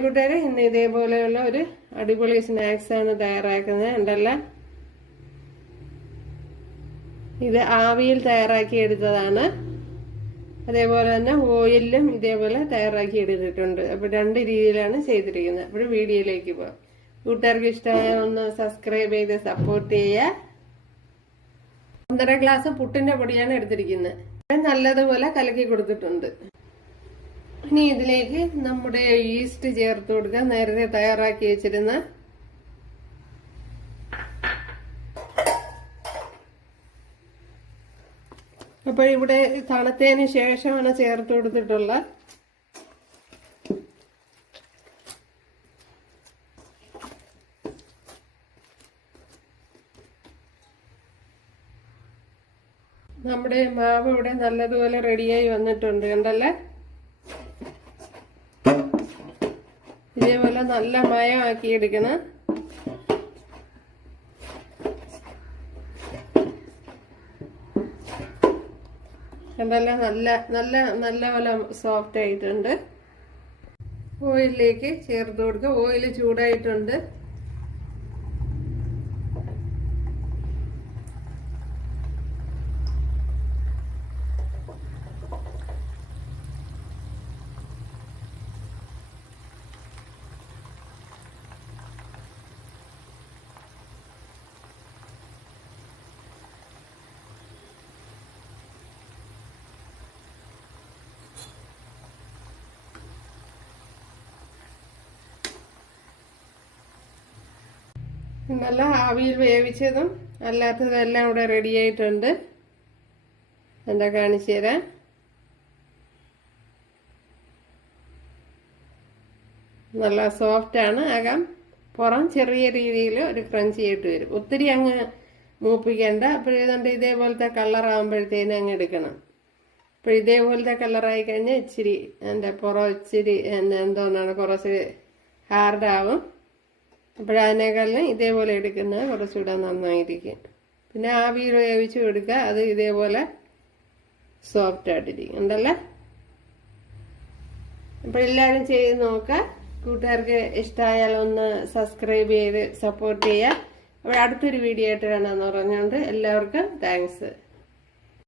കൂട്ടുകാരെ, ഇന്ന് ഇതേപോലെയുള്ള ഒരു അടിപൊളി സ്നാക്സ് ആണ് തയ്യാറാക്കുന്നത്. ഉണ്ടല്ലോ, ഇത് ആവിയിൽ തയ്യാറാക്കി എടുത്തതാണ്. അതേപോലെ തന്നെ ഓയിലും ഇതേപോലെ തയ്യാറാക്കി എടുത്തിട്ടുണ്ട്. അപ്പോൾ രണ്ട് രീതിയിലാണ് ചെയ്തിരിക്കുന്നത്. അപ്പോൾ വീഡിയോയിലേക്ക് പോകാം. കൂട്ടുകാർക്ക് ഇഷ്ടമായ ഒന്ന് സബ്സ്ക്രൈബ് ചെയ്ത് സപ്പോർട്ട് ചെയ്യുക. 1.5 ഗ്ലാസ് പുട്ടിന്റെ പൊടിയാണ് എടുത്തിരിക്കുന്നത്. നല്ലതുപോലെ കലക്കി കൊടുത്തിട്ടുണ്ട്. ഇനി ഇതിലേക്ക് നമ്മുടെ ഈസ്റ്റ് ചേർത്ത് കൊടുക്കുക. നേരത്തെ തയ്യാറാക്കി വെച്ചിരുന്ന അപ്പോൾ ഇവിടെ തണുത്തതിന് ശേഷമാണ് ചേർത്ത് കൊടുത്തിട്ടുള്ള നമ്മുടെ മാവ് ഇവിടെ നല്ലതുപോലെ റെഡിയായി വന്നിട്ടുണ്ട്. കണ്ടല്ലേ, ഇതേപോലെ നല്ല മയമാക്കി എടുക്കണം. കണ്ടല്ലേ, നല്ല പോലെ സോഫ്റ്റ് ആയിട്ടുണ്ട്. ഓയിലിലേക്ക് ചേർത്ത് കൊടുക്കുക. ഓയിൽ ചൂടായിട്ടുണ്ട്. നല്ല ആവിയിൽ വേവിച്ചതും അല്ലാത്തതും എല്ലാം ഇവിടെ റെഡി ആയിട്ടുണ്ട്. എന്താ കാണിച്ചു തരാം. നല്ല സോഫ്റ്റ് ആണ്. അകം പുറം ചെറിയ രീതിയിൽ ഒരു ക്രഞ്ചി ആയിട്ട് വരും. ഒത്തിരി അങ്ങ് മൂപ്പിക്കേണ്ട. അപ്പോഴേതുകൊണ്ട് ഇതേപോലത്തെ കളറാകുമ്പോഴത്തേനും അങ്ങ് എടുക്കണം. അപ്പോൾ ഇതേപോലത്തെ കളറായി കഴിഞ്ഞാൽ ഇച്ചിരി പുറം ഇച്ചിരി എന്തോന്നാണ് കുറച്ച് ഹാർഡാവും. അപ്പോഴതിനേക്കാളും ഇതേപോലെ എടുക്കുന്നത് കുറച്ചുകൂടെ നന്നായിരിക്കും. പിന്നെ ആവിയിൽ വേവിച്ച് കൊടുക്കുക. അത് ഇതേപോലെ സോഫ്റ്റ് ആയിട്ടിരിക്കും. ഉണ്ടല്ലേ, അപ്പോൾ എല്ലാവരും ചെയ്ത് നോക്കുക. കൂട്ടുകാർക്ക് ഇഷ്ടമായാൽ ഒന്ന് സബ്സ്ക്രൈബ് ചെയ്ത് സപ്പോർട്ട് ചെയ്യുക. അപ്പോൾ അടുത്തൊരു വീഡിയോ ആയിട്ട് കാണാമെന്ന് പറഞ്ഞുകൊണ്ട് എല്ലാവർക്കും താങ്ക്സ്.